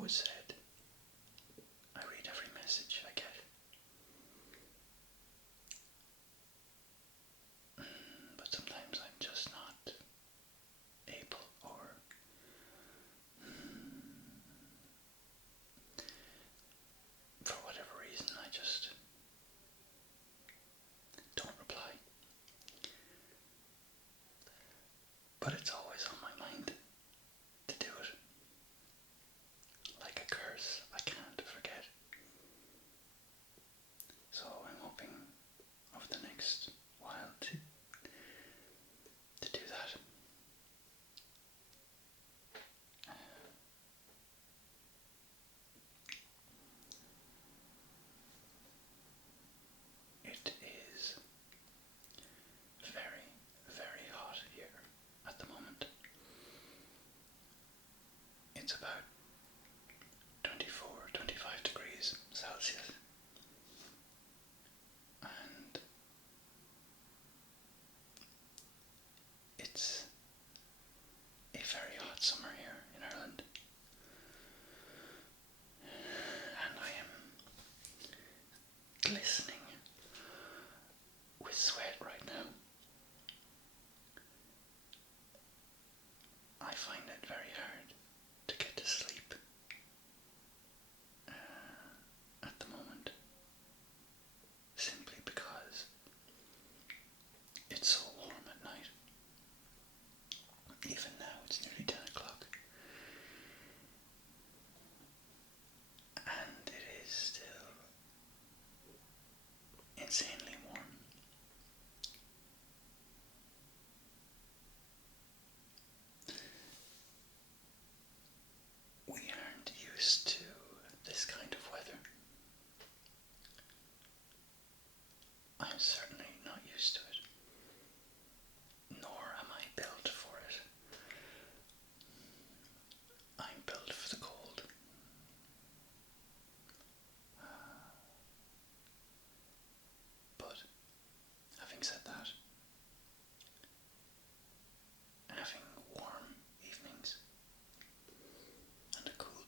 poet said, I read every message I get. But sometimes I'm just not able, or for whatever reason I just don't reply. But it's always on my mind to do it. Like a curse I can't forget. So I'm hoping over the next while to do that. It is very, very hot here at the moment. It's about 24, 25 degrees Celsius. And it's a very hot summer here in Ireland. And I am glistening with sweat right now. I find it very hard to get to sleep at the moment, simply because it's so warm at night. Even now it's nearly 10 o'clock and it is still insanely warm. We aren't used to this kind of weather. I'm certainly not used to it, nor am I built for it. I'm built for the cold. But having said that, having warm evenings and a cool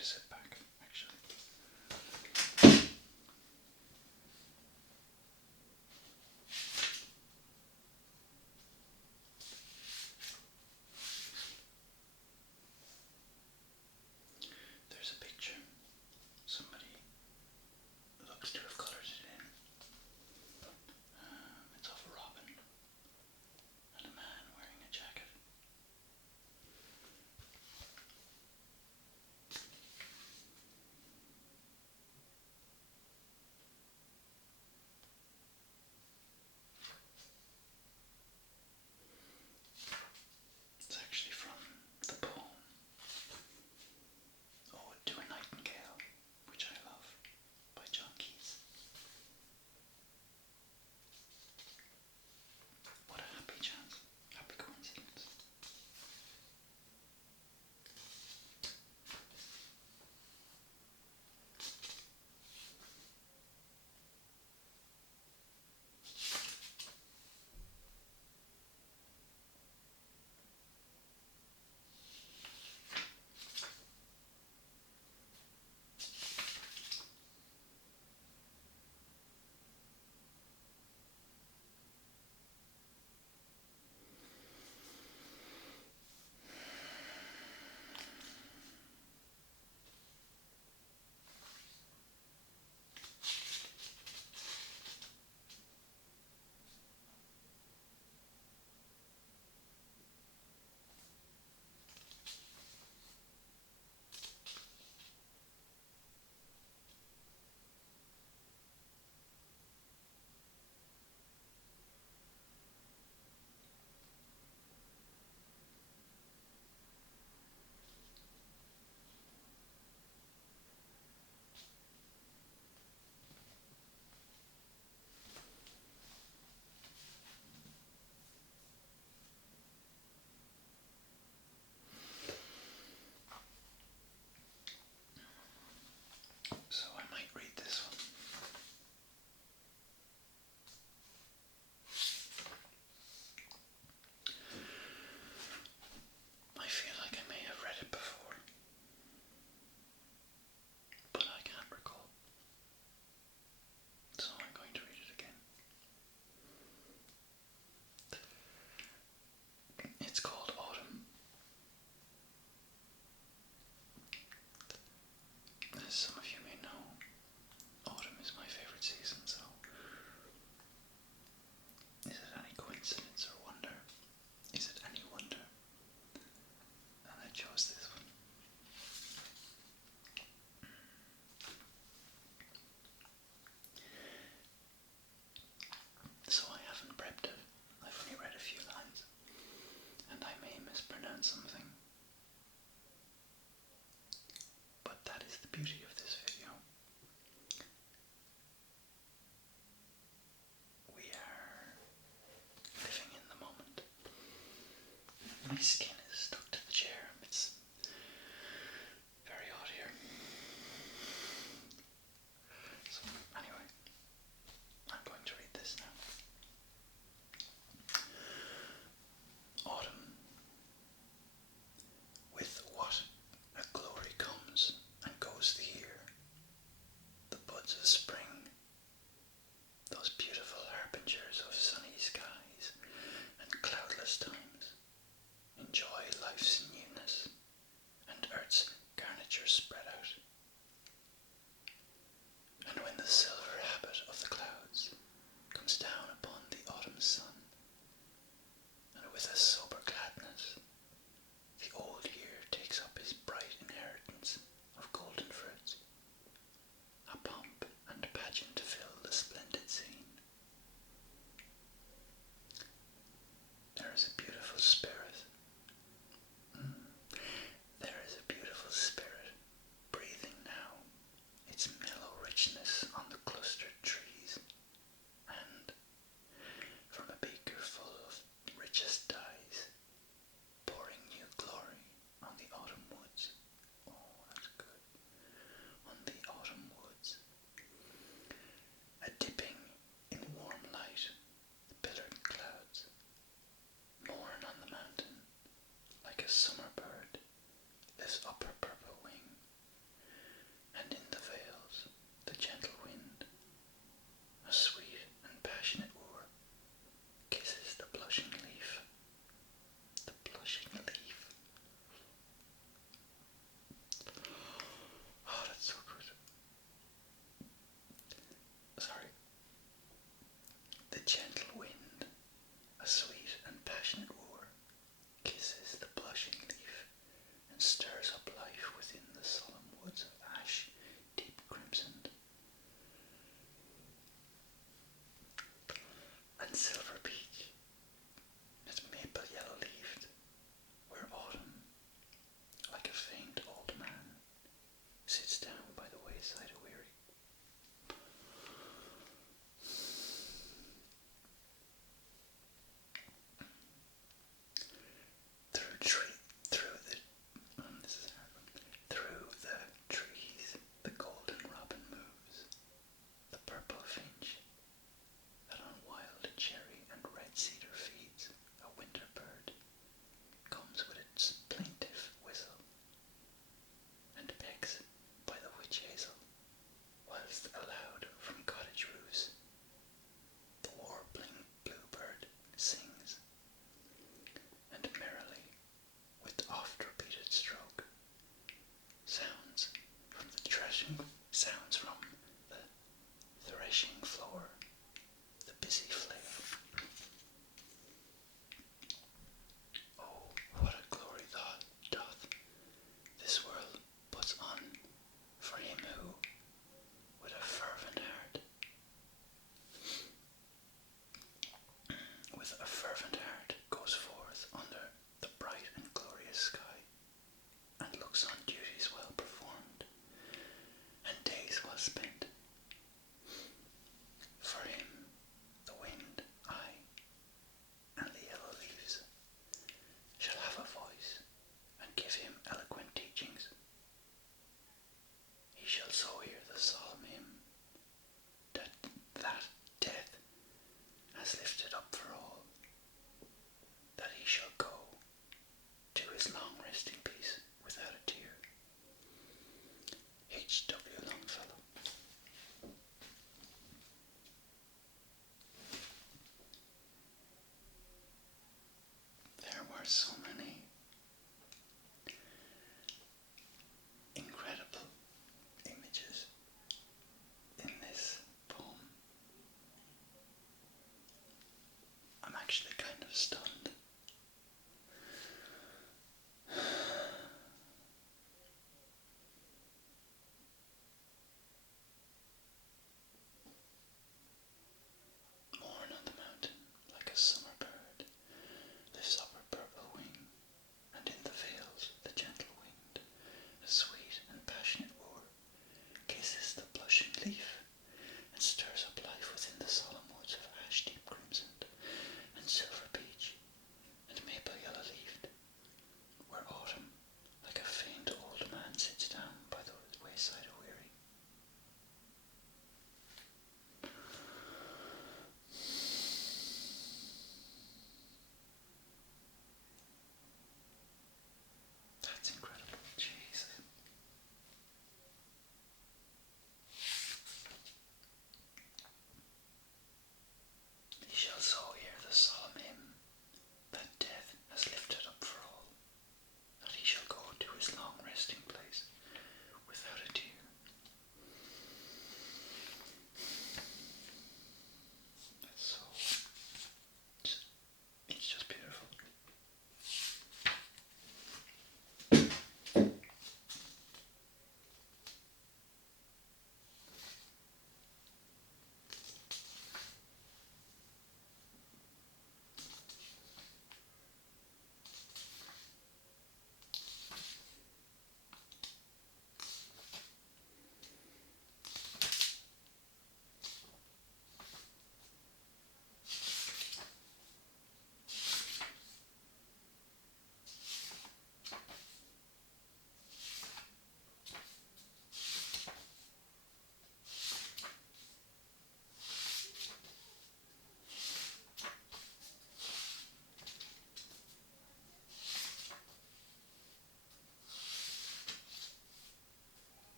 to sit back, actually. There's a picture. Somebody looks to have coloured it in. It's of a robin and a man wearing a jacket. It's actually from the poem Ode to a Nightingale, which I love, by John Keats. What a happy chance, happy coincidence. So I might read this one. I feel like I may have read it before, but I can't recall. So I'm going to read it again. It's called Autumn. As some of you may know, autumn is my favourite season, so is it any coincidence or wonder? Is it any wonder that I chose this one? So I haven't prepped it. I've only read a few lines, and I may mispronounce something. But that is the beauty of this video. We are living in the moment. My skin is stuck to the chair. It's very hot here. So anyway, I'm going to read this now. Autumn. With what a glory comes and goes the year. The buds of spring, those beautiful harbingers of sunny skies and cloudless times, enjoy and stirs up life within the solemn woods of ash, deep crimsoned, and silver peach, and maple yellow-leaved, where autumn, like a faint old man, sits down by the wayside aweary. Through the trees, the golden robin moves. The purple finch, that on wild cherry and red cedar feeds, a winter bird, comes with its plaintive whistle, and pecks by the witch hazel, whilst aloud from cottage roofs the warbling bluebird sings, and merrily, with oft repeated stroke, sounds from the threshing floor, the busy flail. Oh, what a glory doth this world puts on for him who, with a fervent heart, goes forth under the bright and glorious sky, and looks on duties well performed, and days well spent. For him, the wind, aye, and the yellow leaves shall have a voice, and give him eloquent teachings. He shall so hear the solemn hymn that death has lifted up for all, that he shall go to his long resting peace without a tear. H.W. Longfellow. There were so many incredible images in this poem. I'm actually kind of stunned. Morn on the mountain, like a summer bird, lifts up her purple wing, and in the vales the gentle wind, a sweet and passionate wooer, kisses the blushing leaf, and stirs up life within the solemn woods of ash deep crimsoned, and silver peach,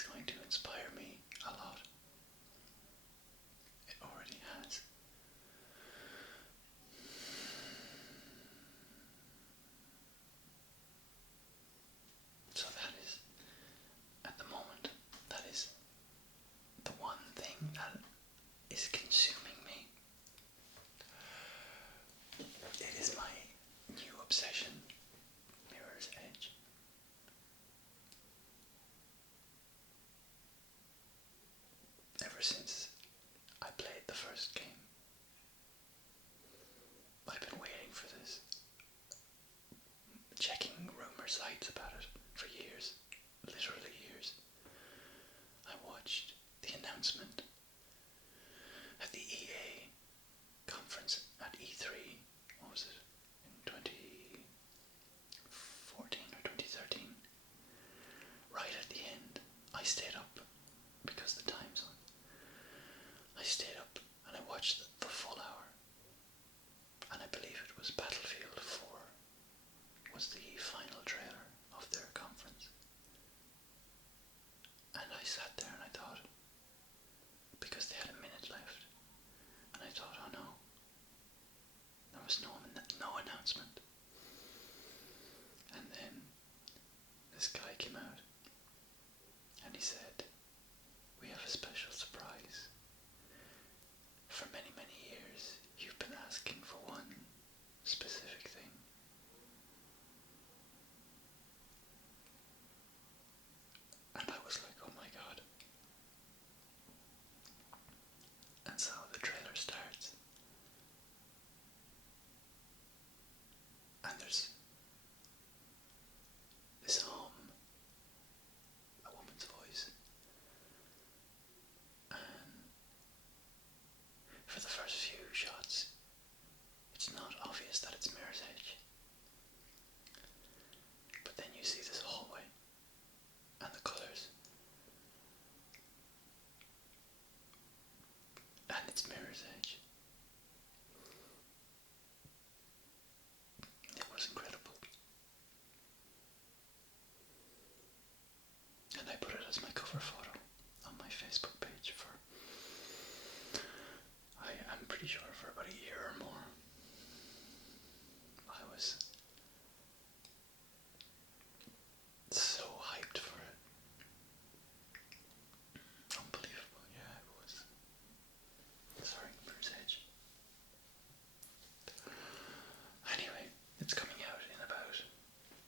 is going to inspire me a lot. It already has. So that is, at the moment, that is the one thing that is consuming me. It is my new obsession, Mirror's Edge. Ever since I played the first game, I've been waiting for this, checking rumor sites about it for years, literally years. I watched the announcement at the EA conference at E3, what was it, in 2014 or 2013. Right at the end, I stayed up because the time zone. I stayed up and I watched the full hour, and I believe it was Battlefield 4 was the final trailer of their conference. And I sat there and I thought, because they had a minute left, and I thought, oh no, there was no announcement. And then this guy came out and he said, we have a special surprise. For many, many years, you've been asking for one specific thing. And I was like, oh my god. And so the trailer starts. And there's this hum, a woman's voice. And for the first few shots, it's not obvious that it's Mirror's Edge. But then you see this hallway and the colours. And it's Mirror's Edge. It was incredible. And I put it as my cover photo on my Facebook page for, I'm pretty sure for about a year or more. I was so hyped for it. Unbelievable, yeah, it was. Sorry, Mirror's Edge. Anyway, it's coming out in about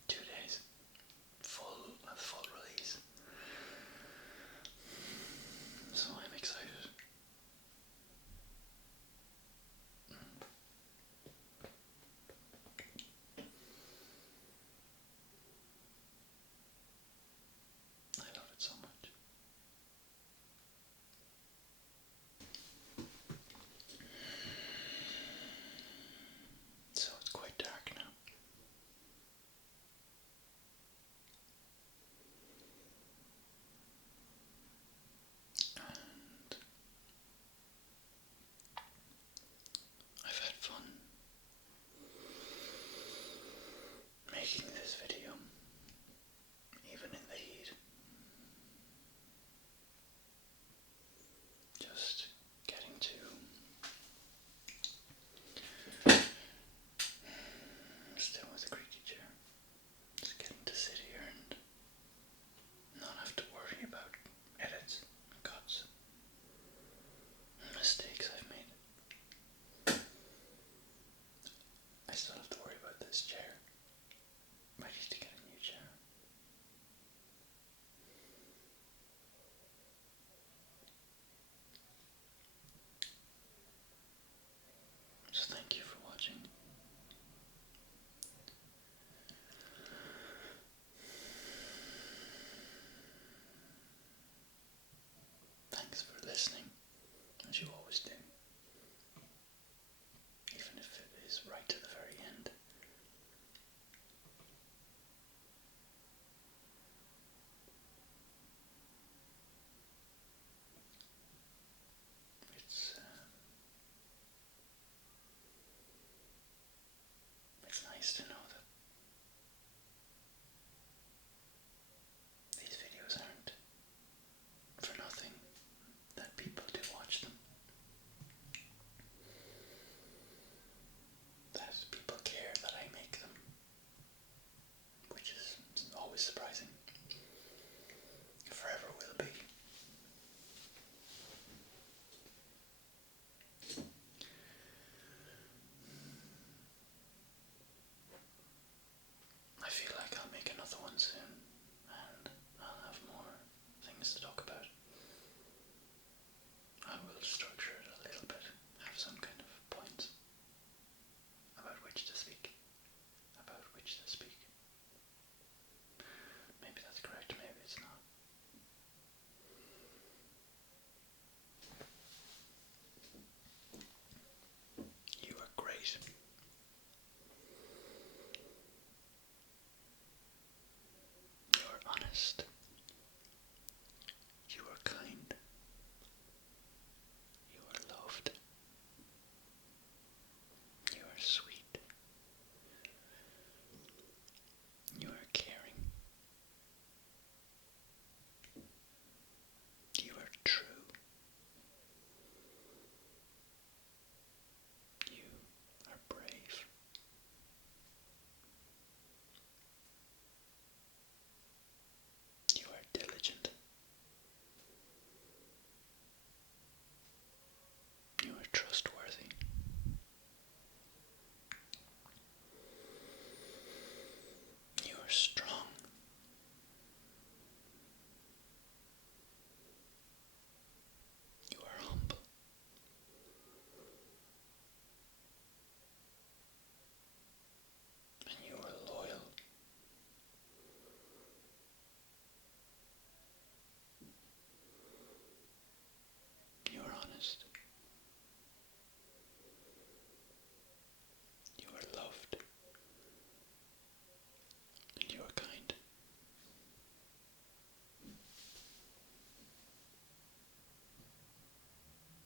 2 days. Full release. So I'm excited. I love it so much. So it's quite dark now. And I've had fun making this video, even in the heat. Just getting to still with a creaky chair. Just getting to sit here and not have to worry about edits, cuts, mistakes I've made. I still have to worry about this chair. I need to get a new chair. So thank you for watching. Thanks for listening, as you always do. Even if it is right to the very end. It's nice to know that these videos aren't Is the dog